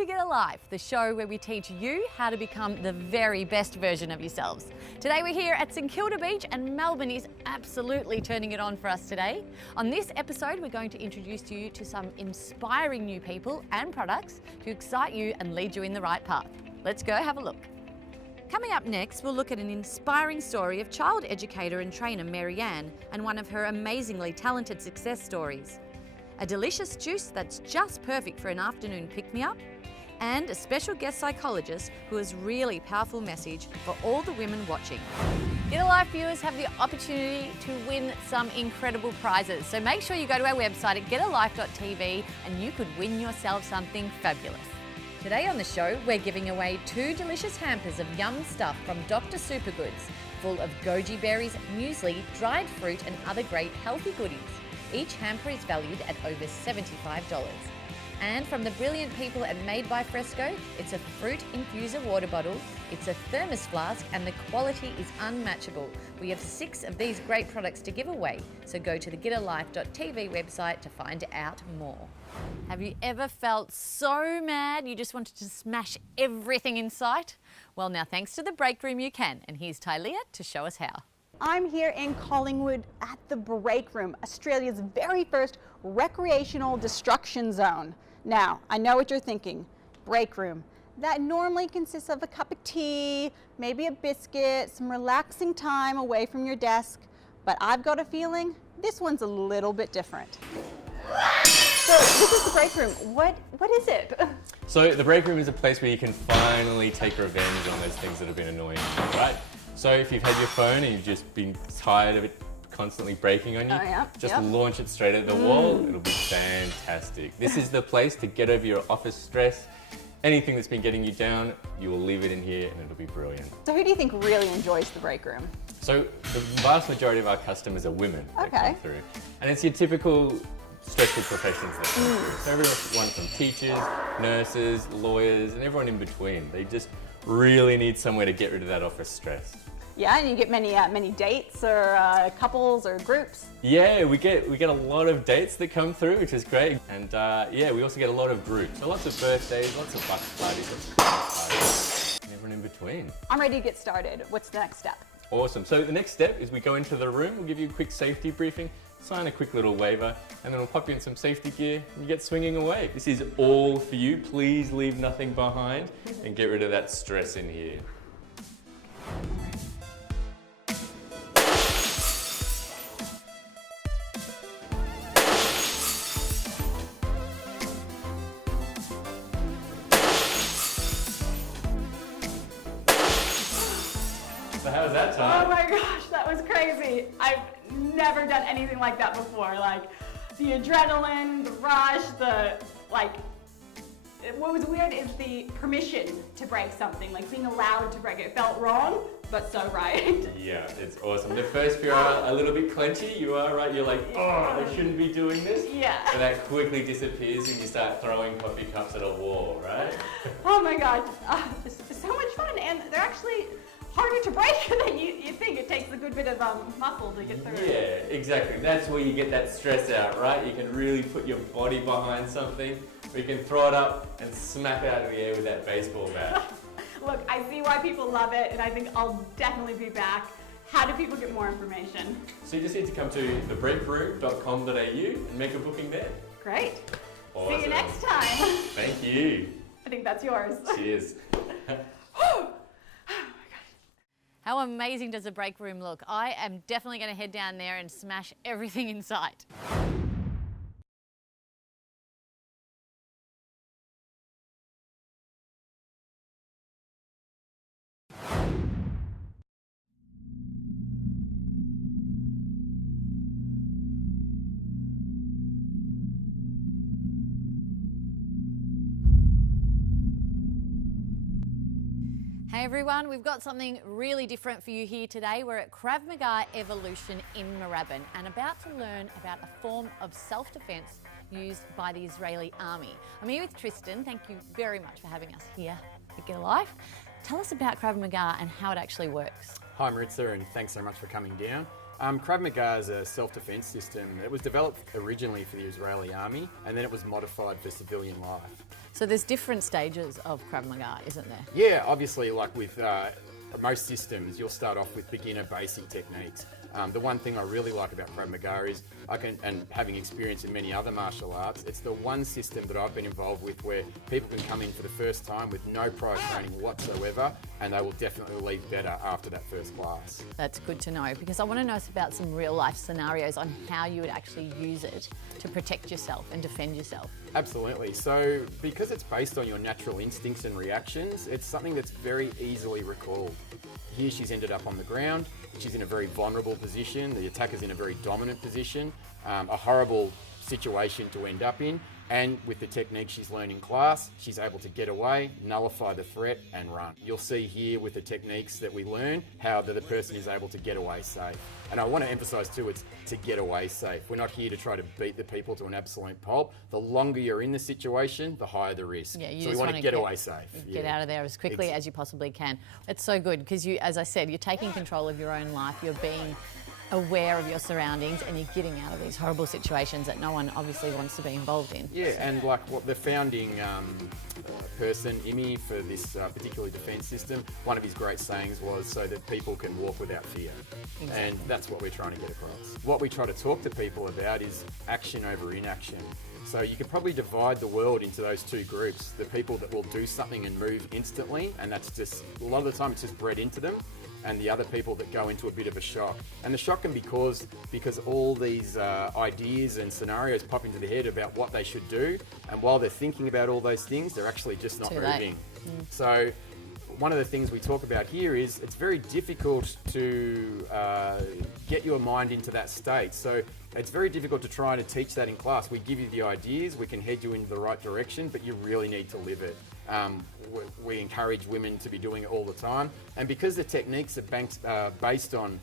to Get a Life, the show where we teach you how to become the very best version of yourselves. Today we're here at St Kilda Beach and Melbourne is absolutely turning it on for us today. On this episode, we're going to introduce you to some inspiring new people and products to excite you and lead you in the right path. Let's go have a look. Coming up next, we'll look at an inspiring story of child educator and trainer Marianne and one of her amazingly talented success stories. A delicious juice that's just perfect for an afternoon pick-me-up, and a special guest psychologist who has really powerful message for all the women watching. Get a Life viewers have the opportunity to win some incredible prizes, so make sure you go to our website at getalife.tv and you could win yourself something fabulous. Today on the show, we're giving away 2 delicious hampers of yum stuff from Dr. Supergoods, full of goji berries, muesli, dried fruit and other great healthy goodies. Each hamper is valued at over $75. And from the brilliant people at Made by Fresco, it's a fruit infuser water bottle, it's a thermos flask, and the quality is unmatchable. We have 6 of these great products to give away, so go to the getalife.tv website to find out more. Have you ever felt so mad you just wanted to smash everything in sight? Well, now thanks to the break room you can, and here's Tylea to show us how. I'm here in Collingwood at the Break Room, Australia's very first recreational destruction zone. Now, I know what you're thinking, break room. That normally consists of a cup of tea, maybe a biscuit, some relaxing time away from your desk, but I've got a feeling this one's a little bit different. So this is the break room. What is it? So the break room is a place where you can finally take revenge on those things that have been annoying you, right? So if you've had your phone and you've just been tired of it constantly breaking on you, just launch it straight at the wall. It'll be fantastic. This is the place to get over your office stress. Anything that's been getting you down, you will leave it in here and it'll be brilliant. So who do you think really enjoys the break room? So the vast majority of our customers are women that come through. And it's your typical stressful professions that come through. So everyone from teachers, nurses, lawyers, and everyone in between. They just really need somewhere to get rid of that office stress. Yeah, and you get many dates or couples or groups. Yeah, we get a lot of dates that come through, which is great. And yeah, we also get a lot of groups. So lots of birthdays, lots of bucket parties, lots of Christmas parties, and everyone in between. I'm ready to get started. What's the next step? Awesome. So the next step is we go into the room, we'll give you a quick safety briefing, sign a quick little waiver, and then we'll pop you in some safety gear and you get swinging away. This is all for you. Please leave nothing behind and get rid of that stress in here. So how was that time? Oh my gosh, that was crazy. I've never done anything like that before. Like the adrenaline, the rush, what was weird is the permission to break something, like being allowed to break it. It felt wrong, but so right. Yeah, it's awesome. The first few are a little bit clenchy, you are right, you're like, oh, I shouldn't be doing this. Yeah. But that quickly disappears when you start throwing coffee cups at a wall, right? Oh my gosh, it's so much fun, and they're actually harder to break than you think. It takes a good bit of muscle to get through. Yeah, exactly. That's where you get that stress out, right? You can really put your body behind something, or you can throw it up and smack it out of the air with that baseball bat. Look, I see why people love it, and I think I'll definitely be back. How do people get more information? So you just need to come to thebreakroom.com.au and make a booking there. Great. Awesome. See you next time. Thank you. I think that's yours. Cheers. How amazing does a break room look? I am definitely going to head down there and smash everything in sight. Hey everyone, we've got something really different for you here today. We're at Krav Maga Evolution in Moorabbin and about to learn about a form of self-defense used by the Israeli army. I'm here with Tristan. Thank you very much for having us here at Get a Life. Tell us about Krav Maga and how it actually works. Hi Maritza, and thanks so much for coming down. Krav Maga is a self-defense system. It was developed originally for the Israeli army, and then it was modified for civilian life. So there's different stages of Krav Maga, isn't there? Yeah, obviously, like with most systems, you'll start off with beginner basic techniques. The one thing I really like about Krav Maga is and having experience in many other martial arts, it's the one system that I've been involved with where people can come in for the first time with no prior training whatsoever, and they will definitely leave better after that first class. That's good to know, because I want to know about some real life scenarios on how you would actually use it to protect yourself and defend yourself. Absolutely. So because it's based on your natural instincts and reactions, it's something that's very easily recalled. Here she's ended up on the ground. She's in a very vulnerable position. The attacker's in a very dominant position. A horrible situation to end up in. And with the technique she's learned in class, she's able to get away, nullify the threat, and run. You'll see here with the techniques that we learn how the person is able to get away safe. And I want to emphasise too, it's to get away safe. We're not here to try to beat the people to an absolute pulp. The longer you're in the situation, the higher the risk. Yeah, so we want to get away safe. Get out of there as quickly as you possibly can. It's so good because you, as I said, you're taking control of your own life. You're being aware of your surroundings, and you're getting out of these horrible situations that no one obviously wants to be involved in. Yeah, and like what the founding person, Imi, for this particular defence system, one of his great sayings was so that people can walk without fear. Exactly. And that's what we're trying to get across. What we try to talk to people about is action over inaction. So you could probably divide the world into those two groups. The people that will do something and move instantly, and that's just, a lot of the time it's just bred into them, and the other people that go into a bit of a shock. And the shock can be caused because all these ideas and scenarios pop into their head about what they should do, and while they're thinking about all those things, they're actually just not moving. So one of the things we talk about here is it's very difficult to get your mind into that state. So it's very difficult to try to teach that in class. We give you the ideas, we can head you into the right direction, but you really need to live it. We encourage women to be doing it all the time. And because the techniques are based on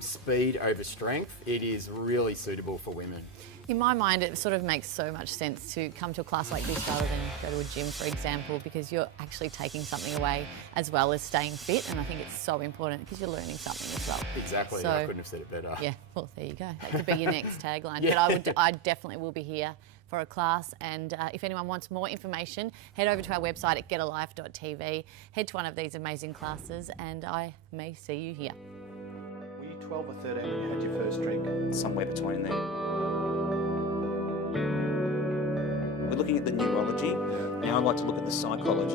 speed over strength, it is really suitable for women. In my mind, it sort of makes so much sense to come to a class like this rather than go to a gym, for example, because you're actually taking something away as well as staying fit. And I think it's so important because you're learning something as well. Exactly. So, I couldn't have said it better. Yeah, well, there you go. That could be your next tagline. Yeah. But I definitely will be here for a class, and if anyone wants more information, head over to our website at getalife.tv, head to one of these amazing classes, and I may see you here. Were you 12 or 13 when you had your first drink? Somewhere between there. We're looking at the neurology. Now I'd like to look at the psychology.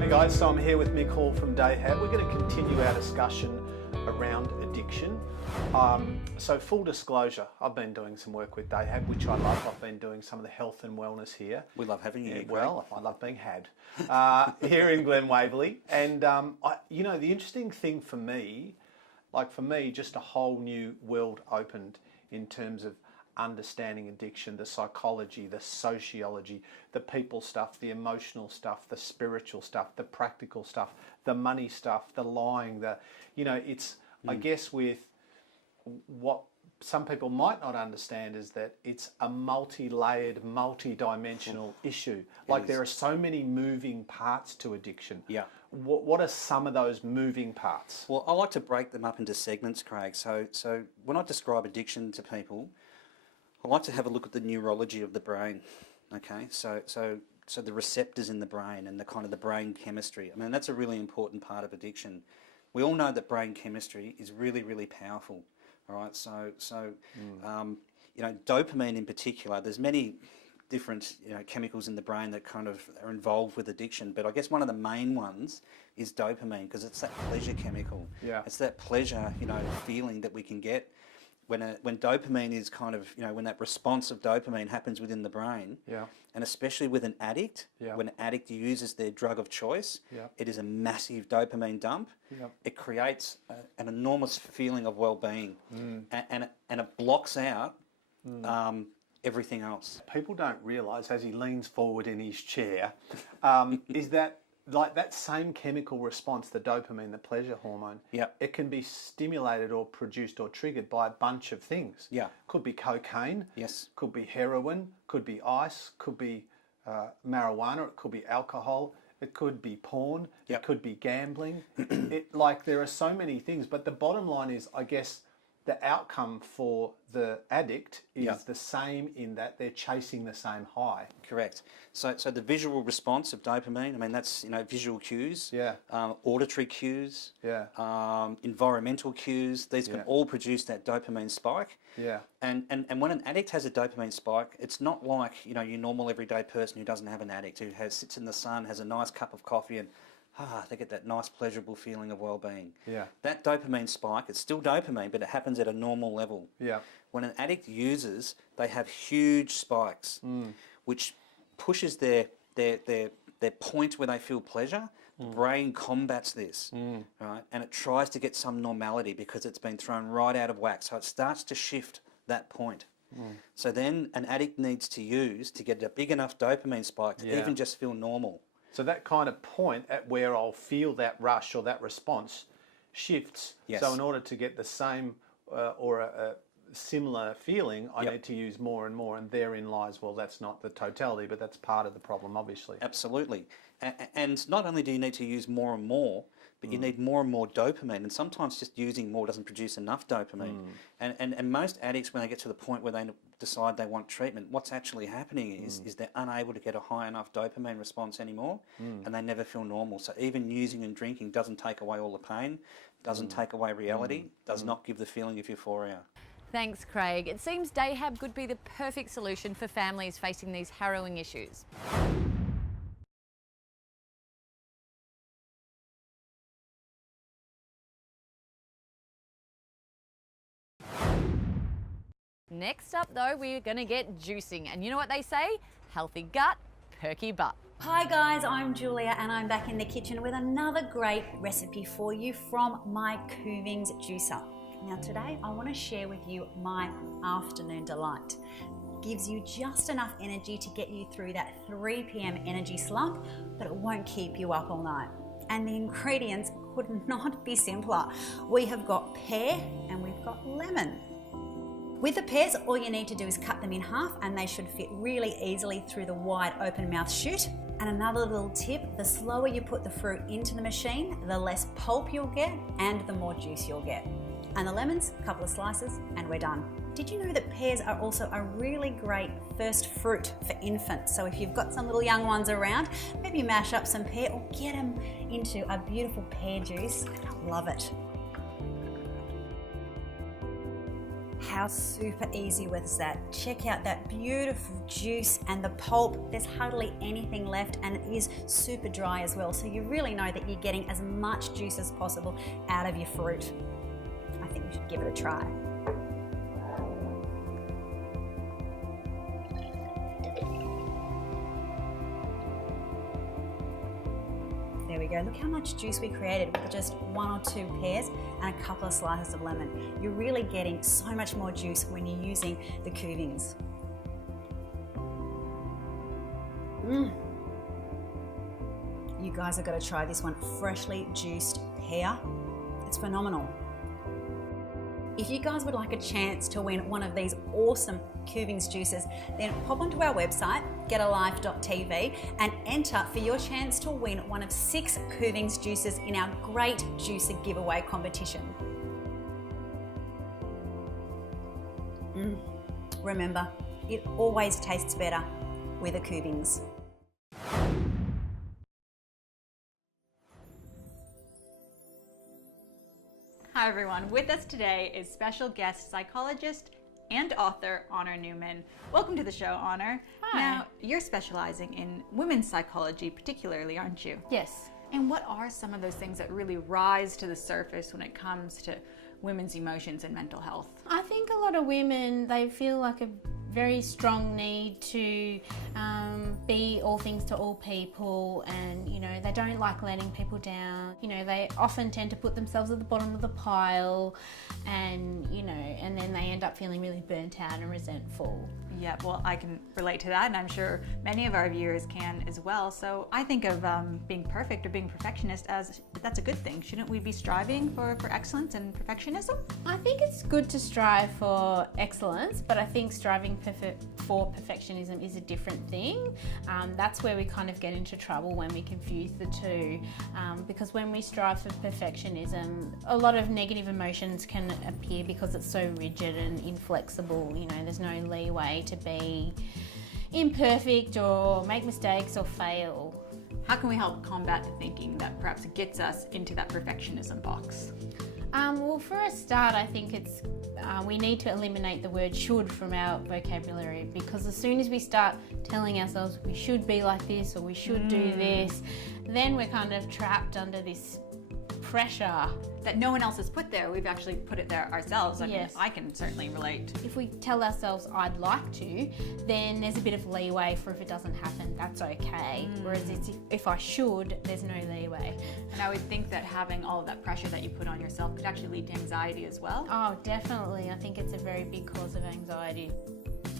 Hey guys, so I'm here with Mick Hall from Dayhat. We're going to continue our discussion around addiction. So full disclosure, I've been doing some work with Dayhat, which I love. I've been doing some of the health and wellness here. We love having you here, Well, I love being had. Here in Glen Waverley. And, you know, the interesting thing for me, just a whole new world opened in terms of understanding addiction, the psychology, the sociology, the people stuff, the emotional stuff, the spiritual stuff, the practical stuff, the money stuff, the lying, it's, I guess with what some people might not understand is that it's a multi-layered, multi-dimensional issue. Like there are so many moving parts to addiction. Yeah. What are some of those moving parts? Well, I like to break them up into segments, Craig. So when I describe addiction to people, I like to have a look at the neurology of the brain. Okay, so the receptors in the brain and the kind of the brain chemistry. I mean, that's a really important part of addiction. We all know that brain chemistry is really, really powerful. All right, dopamine in particular. There's many different chemicals in the brain that kind of are involved with addiction, but I guess one of the main ones is dopamine because it's that pleasure chemical. Yeah. It's that pleasure, feeling that we can get when dopamine is kind of, when that response of dopamine happens within the brain. Yeah. And especially with an addict, when an addict uses their drug of choice, it is a massive dopamine dump. It creates an enormous feeling of well-being, and it blocks out everything else. People don't realise, as he leans forward in his chair, is that like that same chemical response, the dopamine, the pleasure hormone, it can be stimulated or produced or triggered by a bunch of things. Yeah. Could be cocaine. Yes. Could be heroin. Could be ice. Could be marijuana, it could be alcohol, it could be porn, Yep. it could be gambling. Like there are so many things, but the bottom line is, I guess, the outcome for the addict is Yep. the same in that they're chasing the same high. Correct. So the visual response of dopamine, I mean, that's, visual cues, Yeah. Auditory cues, Yeah. environmental cues, these can Yeah. all produce that dopamine spike. Yeah. And when an addict has a dopamine spike, it's not like, your normal everyday person who doesn't have an addict, who sits in the sun, has a nice cup of coffee and they get that nice pleasurable feeling of well-being. Yeah. That dopamine spike, it's still dopamine, but it happens at a normal level. Yeah. When an addict uses, they have huge spikes, which pushes their point where they feel pleasure. The brain combats this, right? And it tries to get some normality because it's been thrown right out of whack. So it starts to shift that point. So then an addict needs to use to get a big enough dopamine spike to even just feel normal. So that kind of point at where I'll feel that rush or that response shifts. Yes. So in order to get the same or a similar feeling, I need to use more and more, and therein lies, well, that's not the totality, but that's part of the problem, obviously. Absolutely. And not only do you need to use more and more, but you need more and more dopamine. And sometimes just using more doesn't produce enough dopamine. And most addicts, when they get to the point where they decide they want treatment, what's actually happening is they're unable to get a high enough dopamine response anymore, and they never feel normal. So even using and drinking doesn't take away all the pain, doesn't take away reality, does not give the feeling of euphoria. Thanks, Craig. It seems Dayhab could be the perfect solution for families facing these harrowing issues. Next up though, we're gonna get juicing. And you know what they say? Healthy gut, perky butt. Hi guys, I'm Julia and I'm back in the kitchen with another great recipe for you from my Coovings juicer. Now today I want to share with you my afternoon delight. Gives you just enough energy to get you through that 3 p.m. energy slump, but it won't keep you up all night. And the ingredients could not be simpler. We have got pear and we've got lemon. With the pears, all you need to do is cut them in half and they should fit really easily through the wide open mouth chute. And another little tip, the slower you put the fruit into the machine, the less pulp you'll get and the more juice you'll get. And the lemons, a couple of slices and we're done. Did you know that pears are also a really great first fruit for infants? So if you've got some little young ones around, maybe mash up some pear or get them into a beautiful pear juice. Love it. How super easy was that? Check out that beautiful juice and the pulp. There's hardly anything left and it is super dry as well. So you really know that you're getting as much juice as possible out of your fruit. I think we should give it a try. There we go. Look how much juice we created with just 1 or 2 pears and a couple of slices of lemon. You're really getting so much more juice when you're using the Coovings. You guys have got to try this one. Freshly juiced pear. It's phenomenal. If you guys would like a chance to win one of these awesome Coovings juices, then pop onto our website, getalife.tv, and enter for your chance to win one of 6 Coovings juices in our great juicer giveaway competition. Remember, it always tastes better with a Coovings. Hi everyone, with us today is special guest psychologist and author Honor Newman. Welcome to the show, Honor. Hi. Now, you're specializing in women's psychology particularly, aren't you? Yes. And what are some of those things that really rise to the surface when it comes to women's emotions and mental health? I think a lot of women, they feel like a very strong need to be all things to all people, and they don't like letting people down. They often tend to put themselves at the bottom of the pile, and and then they end up feeling really burnt out and resentful. Yeah, well, I can relate to that, and I'm sure many of our viewers can as well. So I think of being perfect or being perfectionist as that's a good thing. Shouldn't we be striving for excellence and perfectionism? I think it's good to strive for excellence, but I think striving for perfectionism is a different thing. That's where we kind of get into trouble when we confuse the two, because when we strive for perfectionism, a lot of negative emotions can appear because it's so rigid and inflexible. You know, there's no leeway to be imperfect or make mistakes or fail. How can we help combat the thinking that perhaps gets us into that perfectionism box? Well, for a start, I think it's we need to eliminate the word should from our vocabulary, because as soon as we start telling ourselves we should be like this or we should do this, then we're kind of trapped under this pressure that no one else has put there. We've actually put it there ourselves. Yes. I can certainly relate. If we tell ourselves I'd like to, then there's a bit of leeway for if it doesn't happen, that's okay. Whereas if I should, there's no leeway. And I would think that having all of that pressure that you put on yourself could actually lead to anxiety as well. Oh, definitely. I think it's a very big cause of anxiety.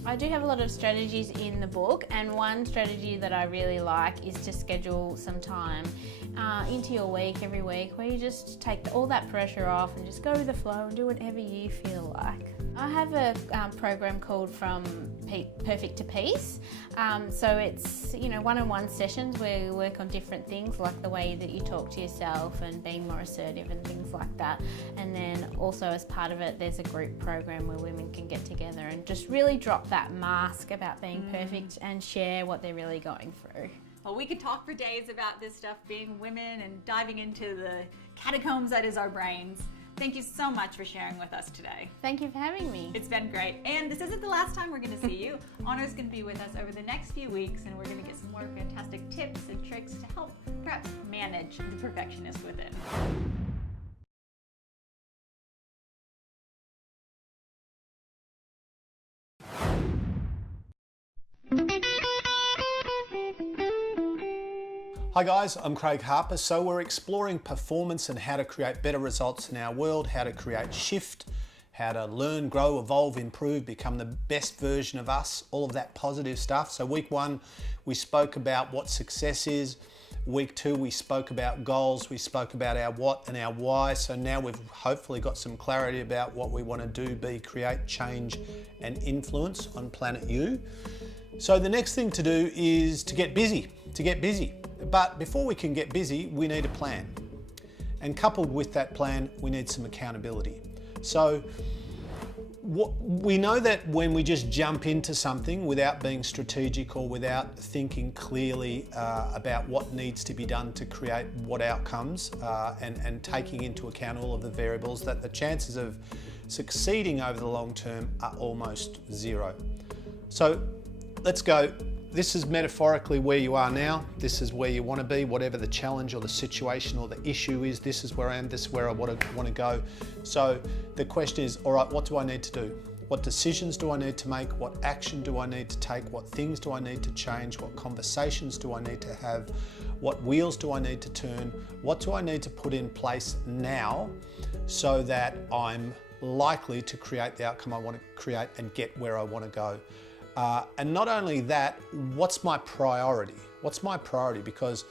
I do have a lot of strategies in the book, and one strategy that I really like is to schedule some time into your week every week where you just take all that pressure off and just go with the flow and do whatever you feel like. I have a program called From Perfect to Peace. So it's, you know, one-on-one sessions where we work on different things like the way that you talk to yourself and being more assertive and things like that. And then also as part of it, there's a group program where women can get together and just really drop that mask about being perfect and share what they're really going through. Well, we could talk for days about this stuff, being women and diving into the catacombs that is our brains. Thank you so much for sharing with us today. Thank you for having me. It's been great. And this isn't the last time we're going to see you. Honor's going to be with us over the next few weeks, and we're going to get some more fantastic tips and tricks to help perhaps manage the perfectionist within. Hi guys, I'm Craig Harper. So we're exploring performance and how to create better results in our world, how to create shift, how to learn, grow, evolve, improve, become the best version of us, all of that positive stuff. So week 1, we spoke about what success is. Week 2, we spoke about goals. We spoke about our what and our why. So now we've hopefully got some clarity about what we want to do, be, create, change, and influence on planet You. So the next thing to do is to get busy, But before we can get busy, we need a plan. And coupled with that plan, we need some accountability. So we know that when we just jump into something without being strategic or without thinking clearly about what needs to be done to create what outcomes and taking into account all of the variables, that the chances of succeeding over the long term are almost zero. So let's go. This is metaphorically where you are now. This is where you want to be, whatever the challenge or the situation or the issue is. This is where I am, this is where I want to go. So the question is, all right, what do I need to do? What decisions do I need to make? What action do I need to take? What things do I need to change? What conversations do I need to have? What wheels do I need to turn? What do I need to put in place now so that I'm likely to create the outcome I want to create and get where I want to go? And not only that, what's my priority? What's my priority? Because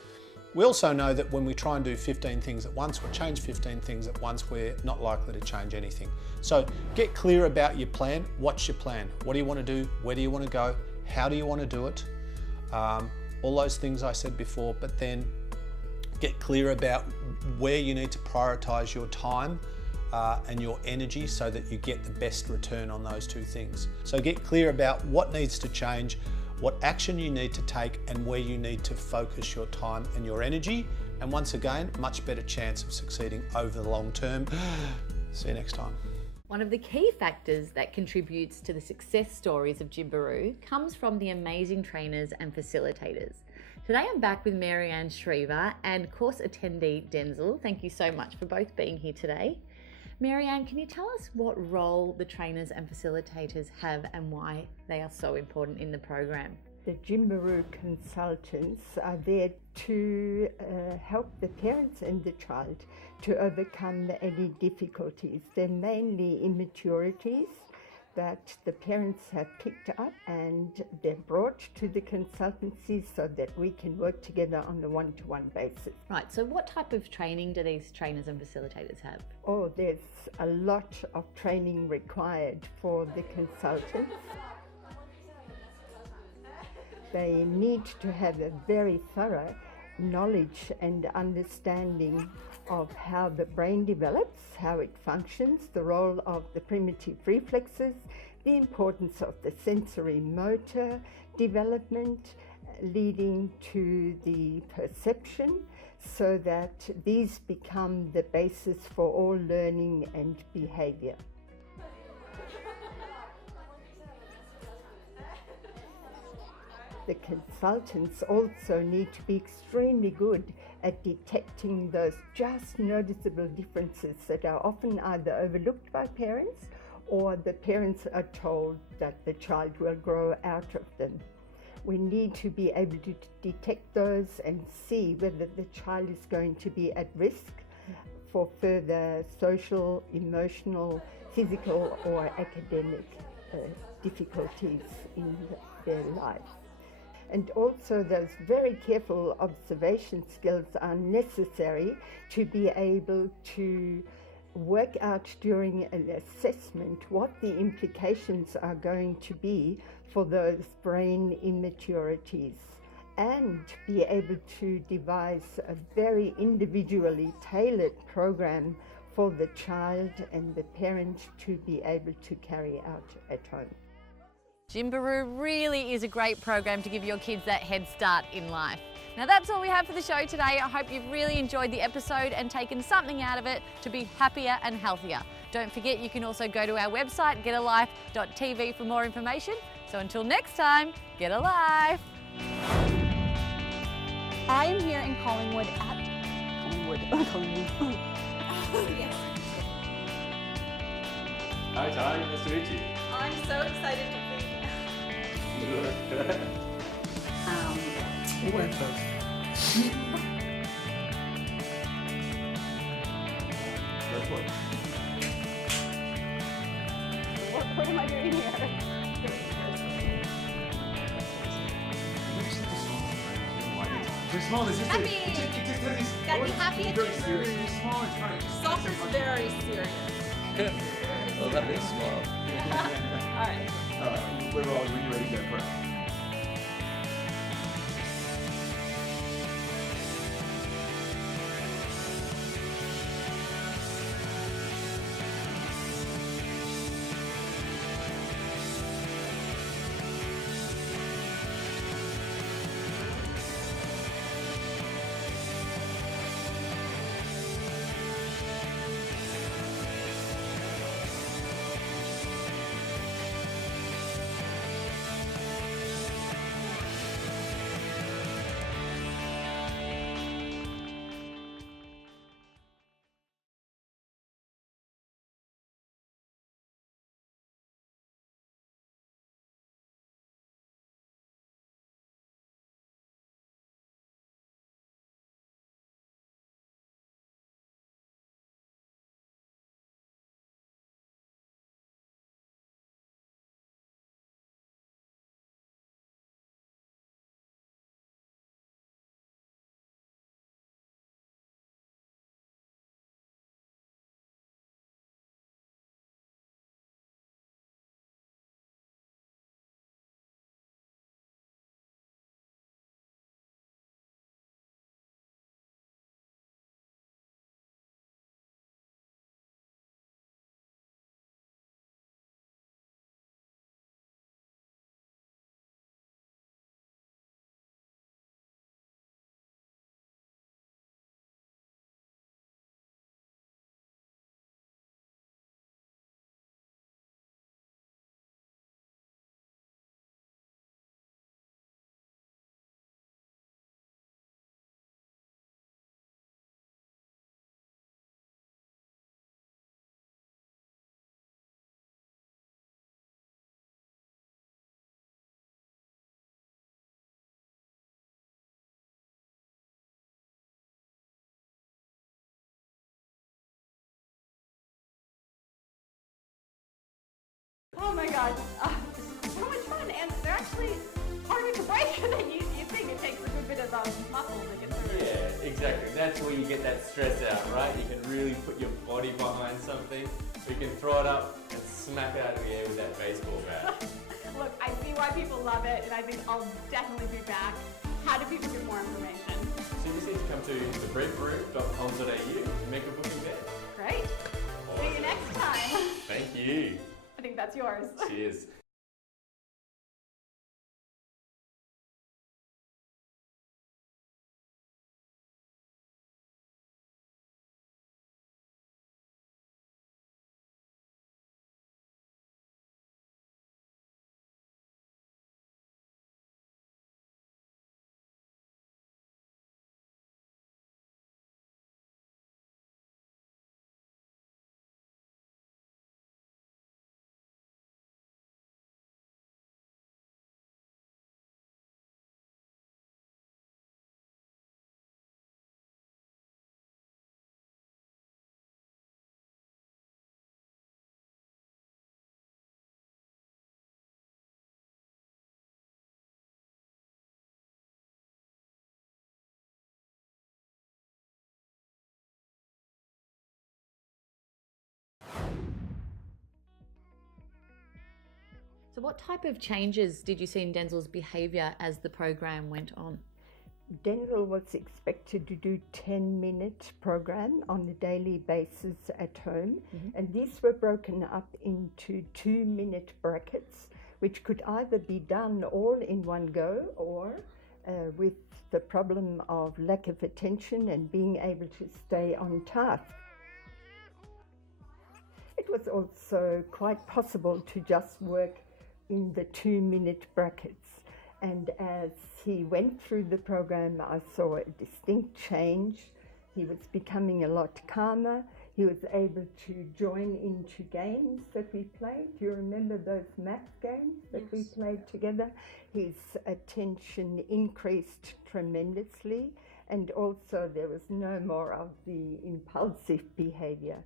we also know that when we try and do 15 things at once or change 15 things at once, we're not likely to change anything. So get clear about your plan. What's your plan? What do you want to do? Where do you want to go? How do you want to do it? All those things I said before, but then get clear about where you need to prioritize your time and your energy so that you get the best return on those two things. So get clear about what needs to change, what action you need to take, and where you need to focus your time and your energy. And once again, much better chance of succeeding over the long term. See you next time. One of the key factors that contributes to the success stories of Gymboree comes from the amazing trainers and facilitators. Today I'm back with Marianne Schiever and course attendee Denzel. Thank you so much for both being here today. Marianne, can you tell us what role the trainers and facilitators have and why they are so important in the program? The Gymboree consultants are there to help the parents and the child to overcome any difficulties. They're mainly immaturities that the parents have picked up and they're brought to the consultancy so that we can work together on a one-to-one basis. Right, so what type of training do these trainers and facilitators have? Oh, there's a lot of training required for the consultants. They need to have a very thorough knowledge and understanding of how the brain develops, how it functions, the role of the primitive reflexes, the importance of the sensory motor development, leading to the perception, so that these become the basis for all learning and behavior. The consultants also need to be extremely good at detecting those just noticeable differences that are often either overlooked by parents or the parents are told that the child will grow out of them. We need to be able to detect those and see whether the child is going to be at risk for further social, emotional, physical or academic difficulties in their life. And also those very careful observation skills are necessary to be able to work out during an assessment what the implications are going to be for those brain immaturities, and be able to devise a very individually tailored program for the child and the parent to be able to carry out at home. Gymbaroo really is a great program to give your kids that head start in life. Now that's all we have for the show today. I hope you've really enjoyed the episode and taken something out of it to be happier and healthier. Don't forget you can also go to our website getalife.tv for more information. So until next time, get a life! I am here in Collingwood at Collingwood. Yes. Hi, Ty. Nice to meet you. I'm so excited to be here. You went first. What am I doing here? Just smile, it's just Happy. Gotta be happy at very your serious. You smile, it's great. Soccer's very serious. Well, that big smile. All right. We're all when you're ready to go, correct? Oh my God, so much fun, and they're actually harder to break than you think. It takes a good bit of muscle to get through. Yeah, exactly. That's where you get that stress out, right? You can really put your body behind something. You can throw it up and smack it out of the air with that baseball bat. Look, I see why people love it, and I think I'll definitely be back. How do people get more information? So you just need to come to thebreakroom.com.au and make a booking there. Great. See you next time. Thank you. I think that's yours. Cheers. So what type of changes did you see in Denzel's behaviour as the program went on? Denzel was expected to do 10-minute program on a daily basis at home, and these were broken up into 2-minute brackets, which could either be done all in one go or with the problem of lack of attention and being able to stay on task. It was also quite possible to just work in the 2-minute brackets. And as he went through the program, I saw a distinct change. He was becoming a lot calmer. He was able to join into games that we played. Do you remember those math games that we played together? His attention increased tremendously, and also there was no more of the impulsive behavior.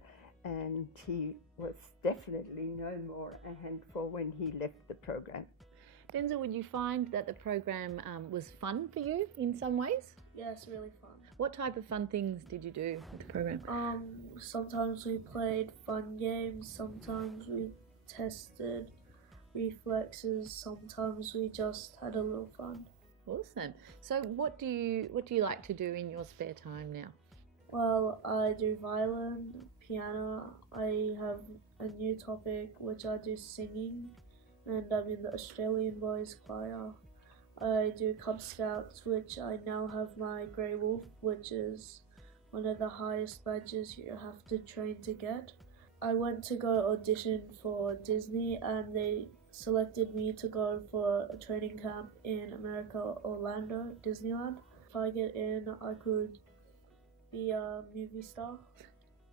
And he was definitely no more a handful when he left the program. Denzel, would you find that the program was fun for you in some ways? Yes, really fun. What type of fun things did you do with the program? Sometimes we played fun games, sometimes we tested reflexes, sometimes we just had a little fun. Awesome. So what do you like to do in your spare time now? Well, I do violin, piano, I have a new topic which I do singing, and I'm in the Australian Boys Choir. I do Cub Scouts, which I now have my Grey Wolf, which is one of the highest badges you have to train to get. I went to go audition for Disney and they selected me to go for a training camp in America, Orlando, Disneyland. If I get in, I could be a movie star.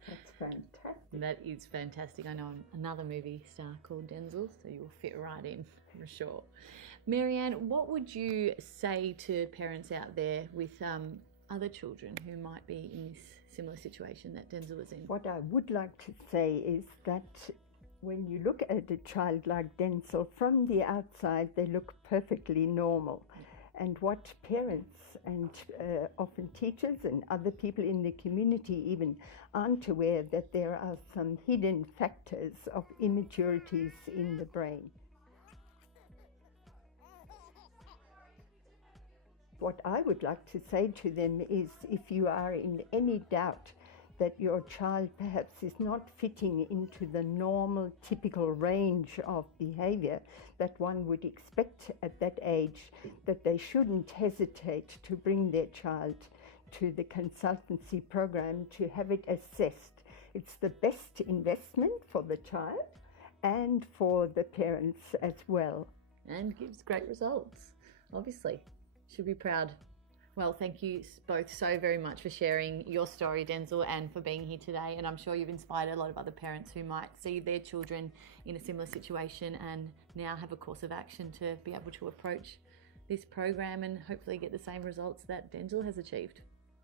That's fantastic. That is fantastic. I know another movie star called Denzel, so you'll fit right in for sure. Marianne, what would you say to parents out there with other children who might be in this similar situation that Denzel was in? What I would like to say is that when you look at a child like Denzel, from the outside they look perfectly normal. And what parents and often teachers and other people in the community even aren't aware that there are some hidden factors of immaturities in the brain. What I would like to say to them is, if you are in any doubt that your child perhaps is not fitting into the normal, typical range of behavior that one would expect at that age, that they shouldn't hesitate to bring their child to the consultancy program to have it assessed. It's the best investment for the child and for the parents as well. And gives great results, obviously. Should be proud. Well, thank you both so very much for sharing your story, Denzel, and for being here today. And I'm sure you've inspired a lot of other parents who might see their children in a similar situation and now have a course of action to be able to approach this program and hopefully get the same results that Denzel has achieved.